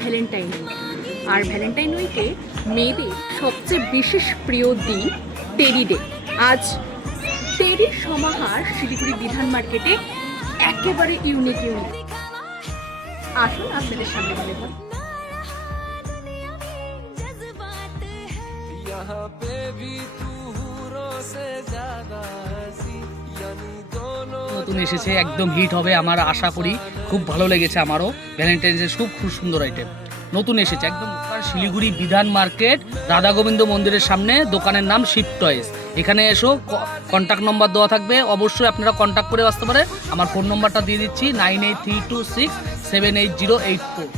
Valentine week, আর Valentine উইকে মেয়েদের সবচেয়ে বিশেষ প্রিয় দিন টেরি ডে। আজ টেরির সমাহার শিলিগুড়ি বিধান মার্কেটে একেবারে ইউনিক। আসুন আপনাদের সামনে বলে দেব। নতুন এসেছে, একদম হিট হবে আমার আশা করি। খুব ভালো লেগেছে আমারও। ভ্যালেন্টাইন্সের খুব সুন্দর আইটেম নতুন এসেছে একদম। শিলিগুড়ি বিধান মার্কেট রাধা গোবিন্দ মন্দিরের সামনে, দোকানের নাম শিব টয়েস। এখানে এসো, কন্ট্যাক্ট নম্বর দেওয়া থাকবে, অবশ্যই আপনারা কন্ট্যাক্ট করে আসতে পারে। আমার ফোন নম্বরটা দিয়ে দিচ্ছি 9832678084।